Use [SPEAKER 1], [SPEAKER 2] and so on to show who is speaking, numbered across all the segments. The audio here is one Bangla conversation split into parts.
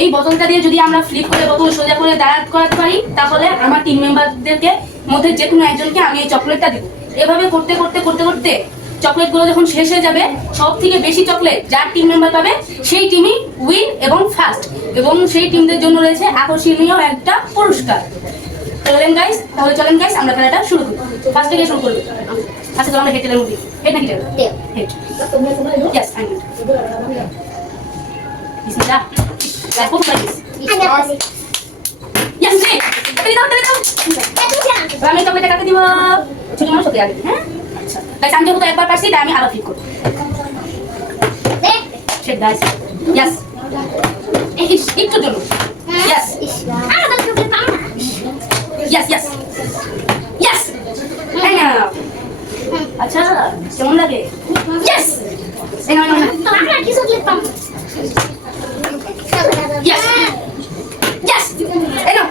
[SPEAKER 1] এই বোতলটা দিয়ে যদি আমরা ফ্লিপ করে বোতল সোজা করে দাঁড়াত করাতে পারি তাহলে আমার টিম মেম্বারদেরকে মধ্যে যে কোনো একজনকে আমি এই চকলেটটা দেবো। এভাবে করতে করতে করতে করতে চকলেটগুলো যখন শেষ হয়ে যাবে সব থেকে বেশি চকলেট যার টিম মেম্বার পাবে সেই টিমই উইন এবং ফার্স্ট এবং সেই টিমদের জন্য রয়েছে আকর্ষণীয় একটা পুরস্কার। চলেন গাইস তাহলে চলেন গাইস আমরা খেলাটা শুরু করি। ফার্স্ট থেকে শুরু করব আচ্ছা তো আমরা হেটেলের মধ্যে head tail
[SPEAKER 2] Tail.
[SPEAKER 1] Head yes I mean বিসমিল্লাহ। গাইস কোন গাইস ইয়েস জি তাড়াতাড়ি দাও তাড়াতাড়ি দাও এবার আমি চকলেটটা কাকে দিব ছোট মানুষ ওকে আগে হ্যাঁ আচ্ছা গাইস আমি যেহেতু একবার পারছি তাই আমি আবার ফ্লিপ করব শেট গাইস ইয়েস একটু জন্য ইয়েস ইয়েস ইয়েস ইয়েস এই না আচ্ছা কেমন লাগে ইয়েস এই না না ইয়েস ইয়েস এই না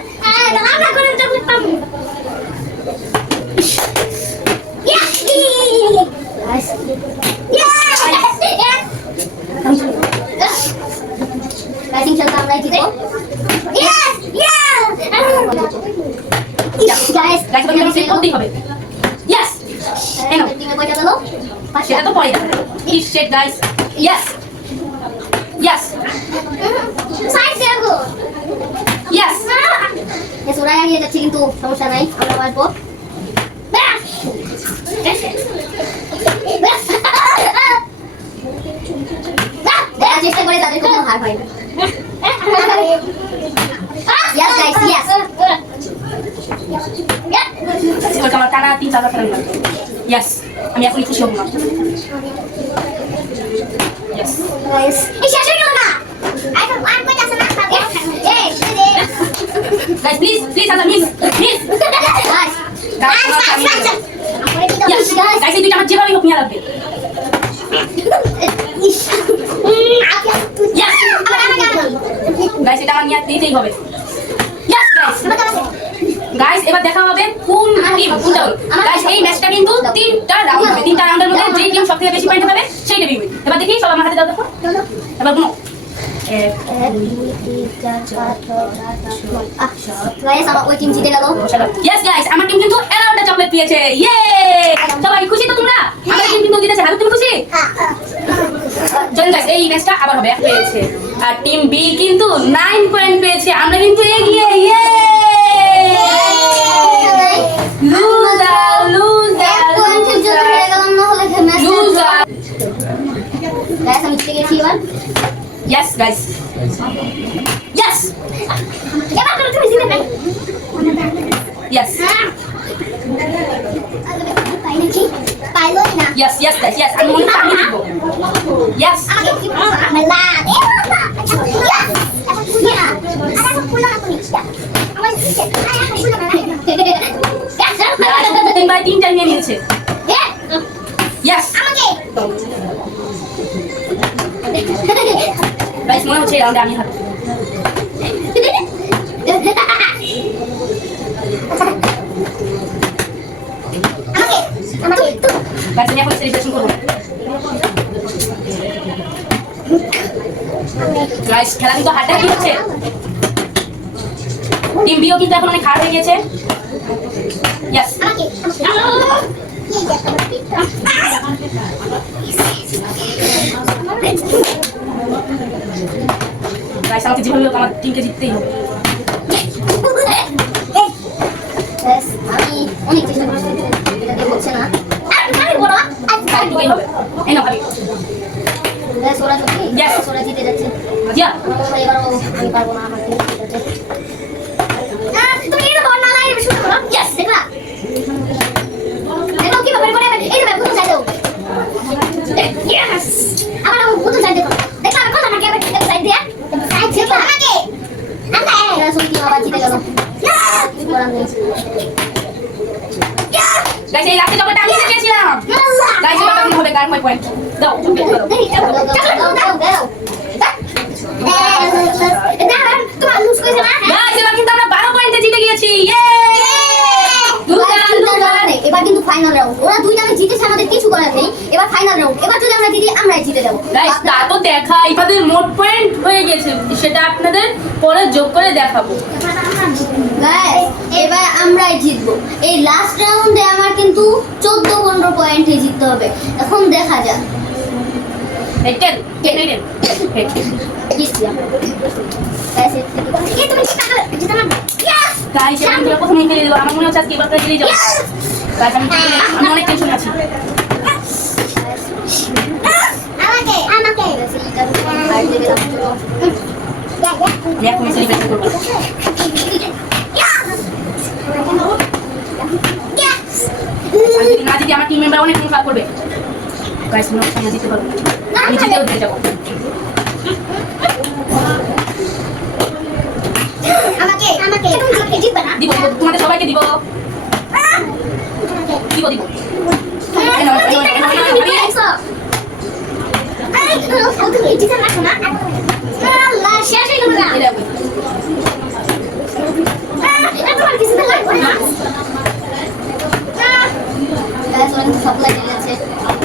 [SPEAKER 1] গাইস আমি যখন ফ্লিপ করতেই হবে ইয়েস এই না সেটা তো পরে যাবে ইস শেট গাইস ইয়েস ইয়েস ইয়েস
[SPEAKER 2] ওরা এগিয়ে যাচ্ছে কিন্তু সমস্যা নাই আমরা বাঁচবো দেখা চেষ্টা করে তাদের কোনো হার হয় না Yes, guys, yes.
[SPEAKER 1] ওটা আমার টানা তিন চার ফেলা লাগবে ইয়েস আমি এখনই খুশি হব না ইয়েস
[SPEAKER 2] এই
[SPEAKER 1] গাইস প্লিজ প্লিজ আদা miss miss
[SPEAKER 2] guys
[SPEAKER 1] guys yes guys এই দুইটা আমার যেভাবেই হোক নিয়ে লাগবে। গাইস এটা আমার নিয়ে দিতেই হবে। ইয়েস গাইস গাইস এবার দেখা হবে কোন টিম কোনটা গাইস এই ম্যাচটা কিন্তু তিনটা রাউন্ড হবে। তিনটা রাউন্ডের মধ্যে যেই টিম সবথেকে বেশি পয়েন্ট পাবে সেই টিমই এবার দেখি সব আমার হাতে দাও দেখো। এবার গুনো এক
[SPEAKER 2] গাইস আমার ওই টিম জিতে গেল
[SPEAKER 1] ইয়েস গাইস আমার টিম কিন্তু এগারোটা চকলেট পেয়েছে ইয়ে সবাই খুশি তো তোমরা? আমার টিম কিন্তু জিতেছে। হাবিব তুমি খুশি? চলুন গাইস এই ম্যাচটা আবার হবে। এক পেয়েছে আর টিম বি কিন্তু নাইন পয়েন্ট পেয়েছে। আমরা কিন্তু এগিয়ে। ইয়ে লুজার লুজার
[SPEAKER 2] এক পয়েন্টের জন্য হেরে গেলাম না হলে ম্যাচ
[SPEAKER 1] লুজার
[SPEAKER 2] গাইস আমি জিতে গেছি এবার।
[SPEAKER 1] ইয়েস গাইস ইয়েস
[SPEAKER 2] এবার তুমি তুমি জিতে নাই
[SPEAKER 1] ইয়েস
[SPEAKER 2] পাই নাকি পাইলো না
[SPEAKER 1] ইয়েস ইয়েস গাইস মনে হচ্ছে রাউন্ডে আমি হারবো। গাইস এখন সেলিব্রেশন করব। গাইস খেলা কিন্তু হাড্ডা কি হচ্ছে টিম বিও কিন্তু এখন অনেক হার হয়ে গেছে ইয়েস গাইস আমাকে যেভাবে হোক আমার টিমকে জিততেই হবে।
[SPEAKER 2] আমি অনেক চেষ্টা করছি এটা দিয়ে হচ্ছে না। আমি বড়
[SPEAKER 1] গাইস হবে এই নাও ভাবি
[SPEAKER 2] ব্যাস ওরা সত্যি।
[SPEAKER 1] Yes.
[SPEAKER 2] ওরা জিতে যাচ্ছে।
[SPEAKER 1] জিয়া
[SPEAKER 2] আমার এবারও আমি পারব না আমার team জিতে যাচ্ছে তুমি এটা বল না লাইভ শুরু করো ইয়েস দেখলা দেখো কি ব্যাপার করে এই যে বুঝতে চাই দাও ইয়েস আমার বুঝতে চাই দেখো দেখলা কথা না কেবে সাইড দিয়া সাইড দেখলা আমাকে আমরা এরা সত্যি আবার জিতে গেল
[SPEAKER 1] গাইস এই লাস্টে চকলেটটা আমি জিতেছিলাম গাইস এবার কেমন হবে কার কয় পয়েন্ট দাও চকলেট দাও গাইস এবার কিন্তু আমরা 12 পয়েন্টে জিতে গিয়েছি ইয়ে
[SPEAKER 2] এবার কিন্তু ফাইনাল রাউন্ড ওরা দুইটা জিতেছে আমাদের কিছু করার নেই এবার ফাইনাল রাউন্ড এবার যদি আমরা জিতে দিদি আমরাই জিতে যাব
[SPEAKER 1] তা তো দেখা আমাদের মোট পয়েন্ট হয়ে গেছে সেটা আপনাদের পরে যোগ করে দেখাবো
[SPEAKER 2] Guys, এবার আমরাই জিতবো। এই লাস্ট রাউন্ডে আমার কিন্তু চোদ্দ পনেরো পয়েন্টে জিততে হবে। এখন দেখা যাক।
[SPEAKER 1] টেন
[SPEAKER 2] জিতে
[SPEAKER 1] আমার টিম মেম্বার অনেক মন খারাপ করবে গাইস মনে হচ্ছে জিততে পারব। আমি জিতেও দিতে যাব
[SPEAKER 2] আমাকে আমাকে আমাকে জিতবে না
[SPEAKER 1] দিব দিব তোমাদের সবাইকে দিব দিব দিব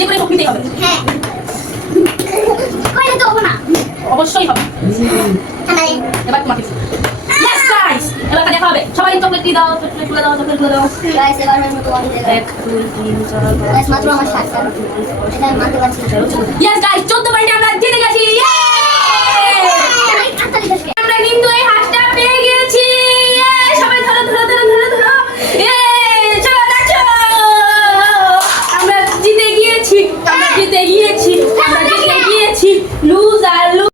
[SPEAKER 1] যে করে হোক নিতেই হবে।
[SPEAKER 2] হ্যাঁ। কইলে তো না।
[SPEAKER 1] অবশ্যই হবে। এবার তোমাকে ইয়েস গাইস এবার দেখা হবে। সবাই চকলেট দিয়ে দাও চকলেটগুলো দাও চকলেটগুলো দাও।
[SPEAKER 2] গাইস এবার আমি তোমাকে দেখাবো।
[SPEAKER 1] এক দুই তিন চার
[SPEAKER 2] গাইস মাত্র আমার সাতটা। এটা আমি মানতে পারছি
[SPEAKER 1] ইয়েস গাইস 14 পয়েন্টে আমরা জিতে গেছি। Yay!